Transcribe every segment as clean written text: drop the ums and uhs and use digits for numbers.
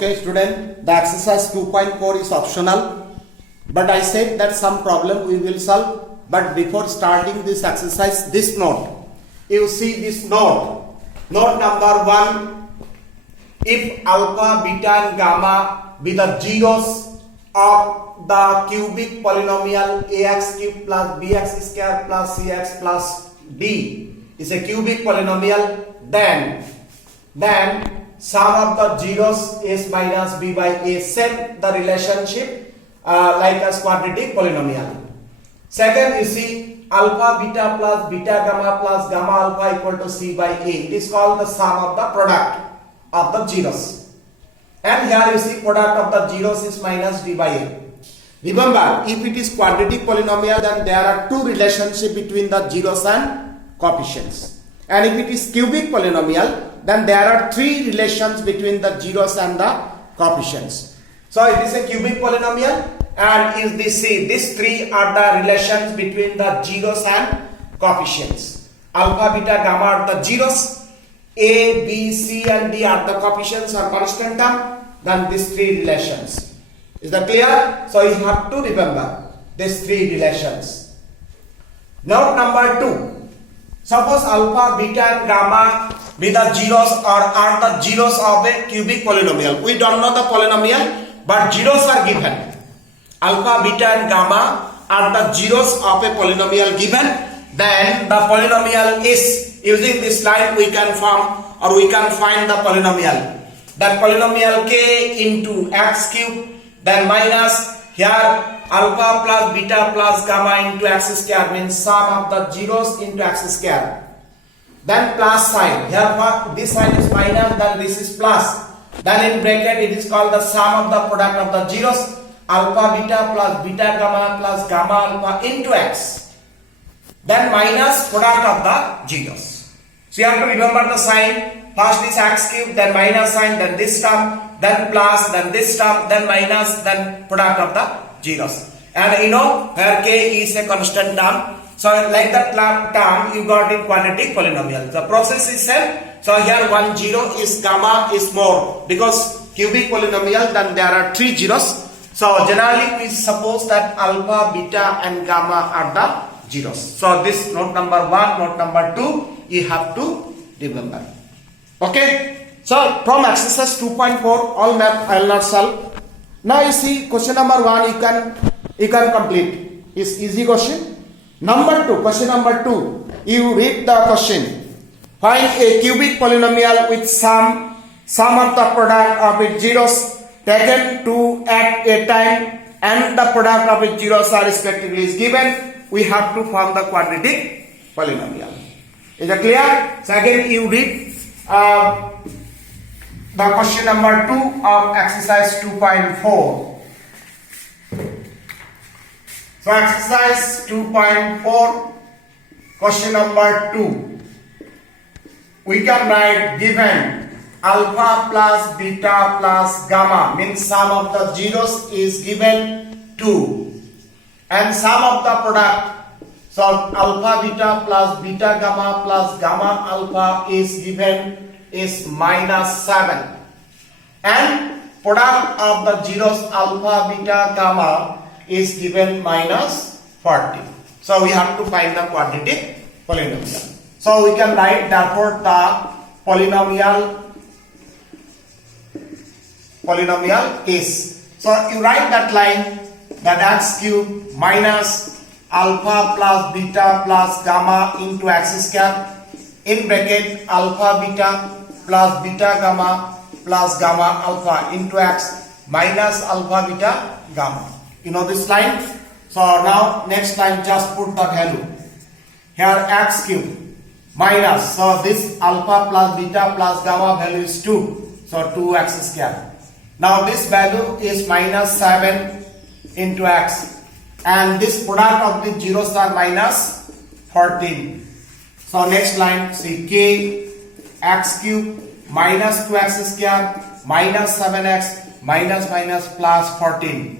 Okay student, the exercise 2.4 is optional, but I said that some problem we will solve. But before starting this exercise, this note, you see this note number 1, if alpha, beta and gamma be the zeros of the cubic polynomial ax cube plus bx square plus cx plus d is a cubic polynomial, then sum of the zeros s minus b by a, same the relationship like a quadratic polynomial. Second, you see alpha beta plus beta gamma plus gamma alpha equal to c by a. It is called the sum of the product of the zeros. And here you see product of the zeros is minus d by a. Remember, if it is quadratic polynomial, then there are two relationships between the zeros and coefficients. And if it is cubic polynomial, then there are three relations between the zeros and the coefficients. So it is a cubic polynomial, and if they say these three are the relations between the zeros and coefficients. Alpha, beta, gamma are the zeros, a, b, c and d are the coefficients or constant term, then these three relations. Is that clear? So you have to remember these three relations. Note number 2. Suppose alpha, beta and gamma be the zeros or are the zeros of a cubic polynomial. We don't know the polynomial, but zeros are given. Alpha, beta and gamma are the zeros of a polynomial given. Then the polynomial is, using this line we can form or we can find the polynomial. That polynomial k into x cube, then minus here alpha plus beta plus gamma into x square means sum of the zeros into x square. Then plus sign, here this sign is minus, then this is plus. Then in bracket it is called the sum of the product of the zeros, alpha beta plus beta gamma plus gamma alpha into x. Then minus product of the zeros. So you have to remember the sign. First is x cube, then minus sign, then this term, then plus, then this term, then minus, then product of the zeros. And you know where k is a constant term. So like that term you got in quadratic polynomial. The process is same. So here 1 0 is gamma is more because cubic polynomial, then there are 3 zeros. So generally we suppose that alpha, beta and gamma are the zeros. So this note number 1, note number 2 you have to remember. Okay. So from exercise 2.4 all math I will not solve. Now you see question number 1 you can complete. It's easy question. Number 2, question number 2, you read the question. Find a cubic polynomial with sum of the product of its zeros taken to at a time and the product of its zeros are respectively is given. We have to form the quadratic polynomial. Is it clear? So again you read the question number 2 of exercise 2.4. So exercise 2.4, question number 2. We can write given alpha plus beta plus gamma means sum of the zeros is given 2 and sum of the product. So alpha beta plus beta gamma plus gamma alpha is given is minus 7 and product of the zeros alpha beta gamma is given minus 40. So we have to find the quadratic polynomial. So we can write therefore the polynomial is. So you write that line that x cube minus alpha plus beta plus gamma into x square in bracket alpha beta plus beta gamma plus gamma alpha into x minus alpha beta gamma. You know this line? So now next line just put the value. Here x cube minus, so this alpha plus beta plus gamma value is 2. So 2x square. Now this value is minus 7 into x. And this product of the zeros are minus 14. So next line, see k x cube minus 2x square minus 7x minus plus 14.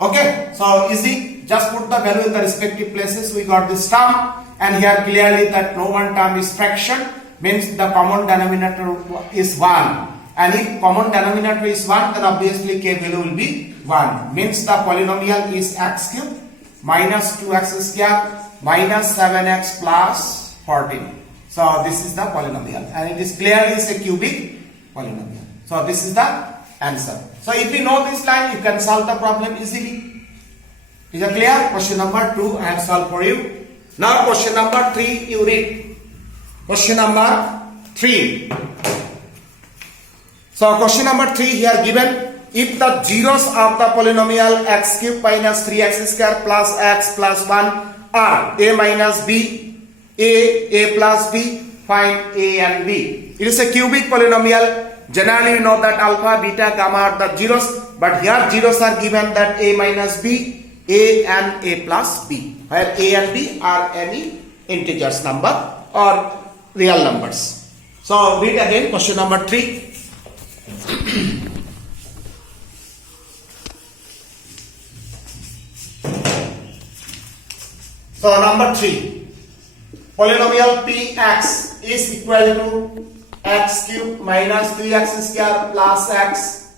Okay, so easy, just put the value in the respective places. We got this term, and here clearly that no one term is fraction, means the common denominator is 1. and if common denominator is 1, then obviously k value will be 1. Means the polynomial is x cube minus 2x square minus 7x plus 14. So this is the polynomial, and it is clearly a cubic polynomial. So this is the answer. So if you know this line, you can solve the problem easily. Is it clear? Question number 2 I have solved for you. Now question number 3 you read. Question number 3. So question number 3 here given, if the zeros of the polynomial x cube minus 3x square plus x plus 1 are a minus b, a plus b, find a and b. It is a cubic polynomial. Generally you know that alpha, beta, gamma are the zeros, but here zeros are given that a minus b, a and a plus b, where a and b are any integers number or real numbers. So read again question number 3. So number 3, polynomial px is equal to x cube minus 3x square plus x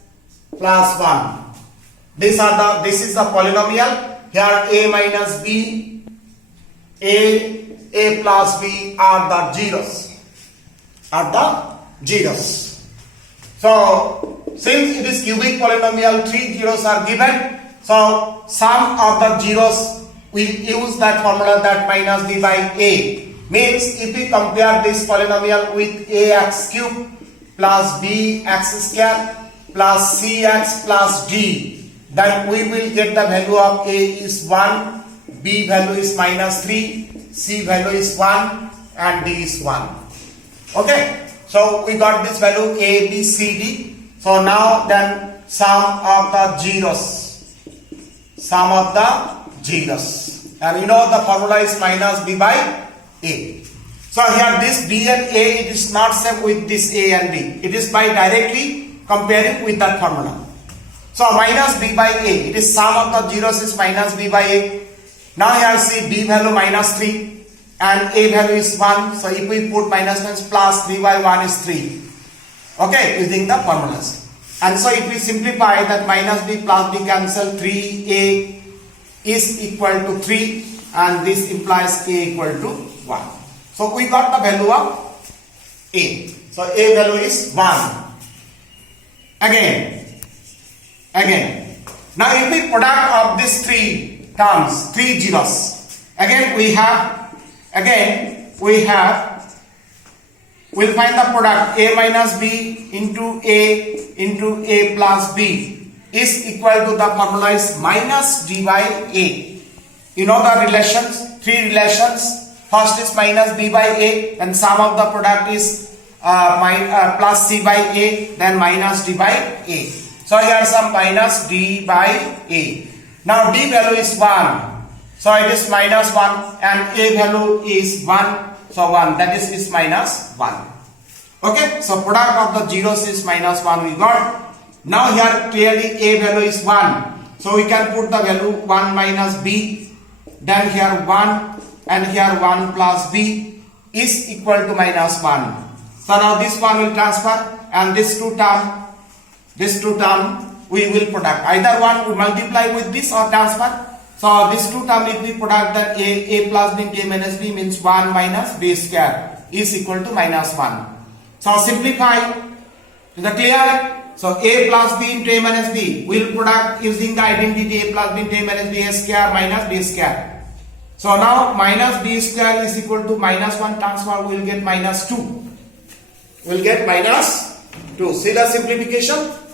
plus 1. This is the polynomial. Here a minus b, a plus b are the zeros. So since it is cubic polynomial, 3 zeros are given. So sum of the zeros, we use that formula that minus b by a. Means if we compare this polynomial with ax cube plus bx square plus cx plus d, then we will get the value of a is 1, b value is minus 3, c value is 1 and d is 1. Okay, so we got this value a, b, c, d. So now then sum of the zeros, and you know the formula is minus b by a. So here this b and a, it is not same with this a and b. It is by directly comparing with that formula. So minus b by a, it is sum of the zeros is minus b by a. Now here see b value minus 3 and a value is 1. So if we put minus means plus, 3 by 1 is 3. Okay, using the formulas. And so if we simplify that, minus b plus b cancel, 3a is equal to 3 and this implies a equal to 1. So we got the value of a. So a value is 1. Again. Now if we product of these 3 terms, 3 zeros, we'll find the product a minus b into a plus b is equal to, the formula is minus d by a. You know the relations, 3 relations. First is minus b by a, and sum of the product is plus c by a, then minus d by a. So here some minus d by a. Now d value is 1. So it is minus 1 and a value is 1. So 1, that is minus 1. Okay, so product of the zeros is minus 1 we got. Now here clearly a value is 1. So we can put the value 1 minus b, then here 1 and here 1 plus b is equal to minus 1. So now this one will transfer and this two term we will product. Either one we multiply with this or transfer. So this two term if we product, then a plus b into a minus b means 1 minus b square is equal to minus 1. So simplify. Is it clear? So a plus b into a minus b will product using the identity a plus b into a minus b, a square minus b square. So now minus b square is equal to minus 1, transfer we will get minus 2. We will get minus 2. See the simplification?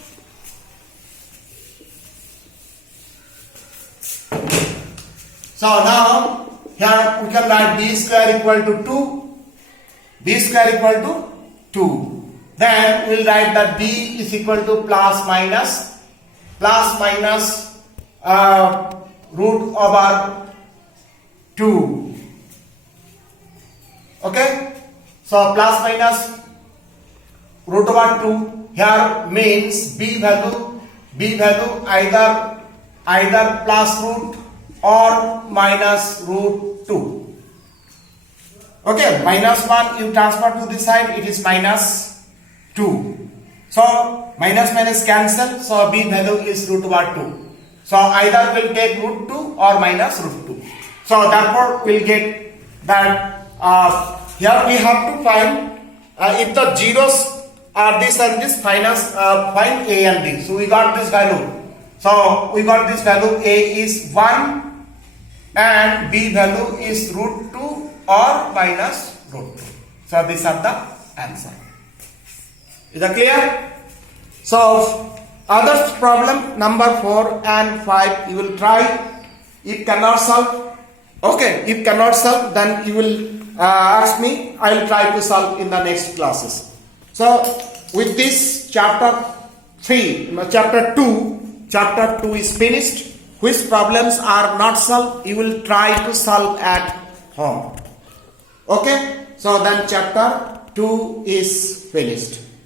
So now here we can write b square equal to 2. B square equal to 2. Then we will write that b is equal to plus minus root over 2. Okay, so plus minus root over 2 here means b value either plus root or minus root 2. Okay, minus 1 you transfer to this side, it is minus 2. So minus minus cancel. So b value is root over 2. So either will take root 2 or minus root 2. So therefore we'll get that here we have to find if the zeros are this and this, find a and b. So we got this value. So we got this value, a is 1 and b value is root 2 or minus root 2. So these are the answer. Is that clear? So other problem number 4 and 5 you will try. If cannot solve, okay, if cannot solve then you will ask me. I will try to solve in the next classes. So with this chapter 2 is finished. Which problems are not solved, you will try to solve at home. Okay, so then chapter 2 is finished.